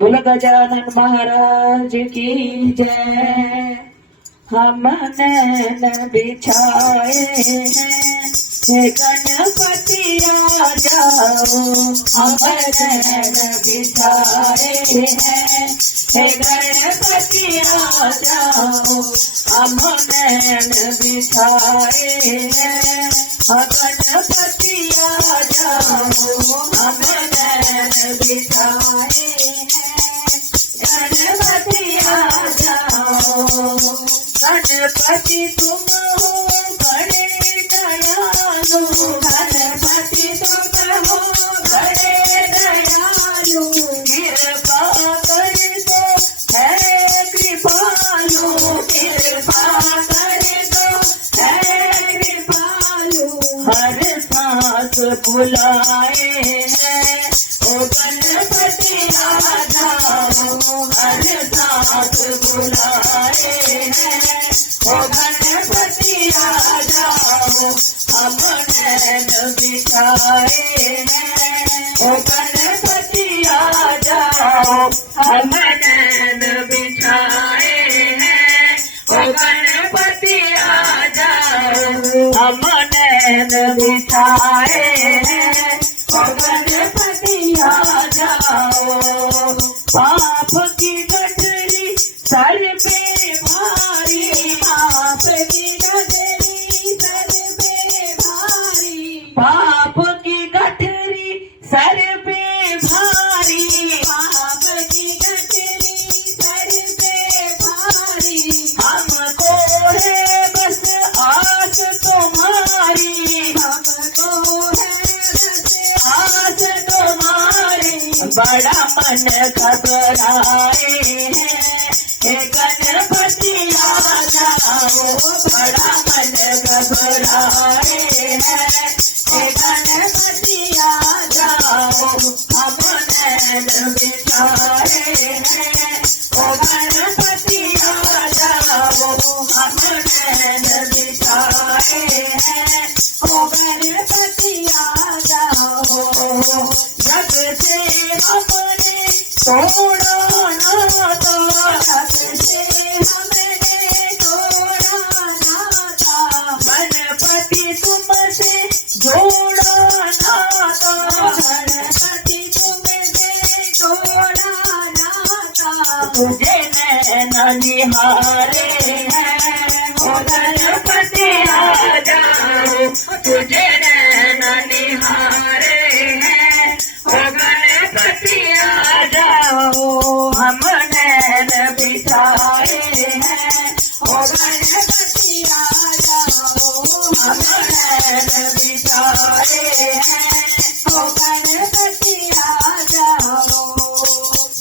बोलो गजानन महाराज की जय। हम नैन बिछाए हैं हे गणपति आ जाओ। हम नैन बिछाए हैं हे गणपति आ जाओ। हम नैन बिछाए हैं गणपति आ जाओ। हम नैन बिछाए गणपति आ जाओ। गणपति तुम हो बड़े दयालु। गणपति तुम हो बड़े दयालु। कृपा कर दो है कृपालु। कृपा कर दो है कृपालु। हर सांस बुलाए हैं ओ गणपति आ जाओ। हर सांस बुलाए हैं ओ गणपति आ जाओ। हम नैन बिछाए हैं ओ गणपति आ जाओ। हम नैन बिछाए हैं ओ गणपति आ जाओ। हम नैन बिछाए हैं ओ गणपति आ जाओ। पाप की गठरी सर पे भारी। पाप की गठरी सर पे भारी। पाप की गठरी सर पे भारी। पाप की गठरी सर पे भारी। हमको है बस आस तुम्हारी। हमको है बस आस तुम्हारी। बड़ा मन घबराए हैं हे गणपति आ जाओ। बड़ा मन घबराए हैं हे गणपति आ जाओ। हम नैन बिछाए हैं ओ गणपति आ जाओ। हम नैन बिछाए हैं ओ गणपति आ जाओ। जग से हमने तोड़ा नाता। जग से हमने तोड़ा नाता। गणपति तुमसे जोड़ा नाता। गणपति तुमसे जोड़ा नाता। तुझे नैन निहारे हैं ओ गणपति आ जाओ। तुझे नैन निहारे हैं ओ गणपति आ जाओ। हम नैन बिछाए हैं ओ गणपति आ जाओ। हम नैन बिछाए हैं ओ गणपति आ जाओ।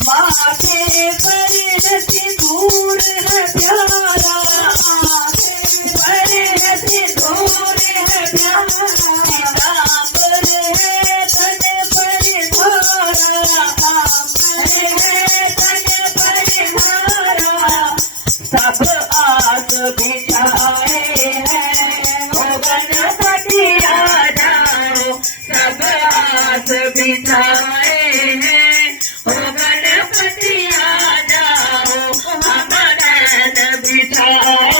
माथे पर सिंदूर है प्यारा। माथे पर सिंदूर है प्यारा। पीताम्बर है तन पर धारा। है तन पर धारा। सब आस बिछाए हैं ओ गणपति आ जाओ। सब आस बिछाए हैं ओ गणपति आ जाओ। हम नैन बिछाए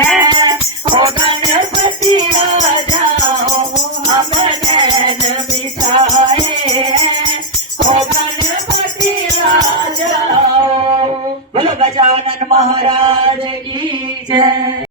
हैं ओ गणपति आ जाओ। हम नैन बिछाए हैं ओ गणपति आ जाओ। बोलो गजानन महाराज की जय।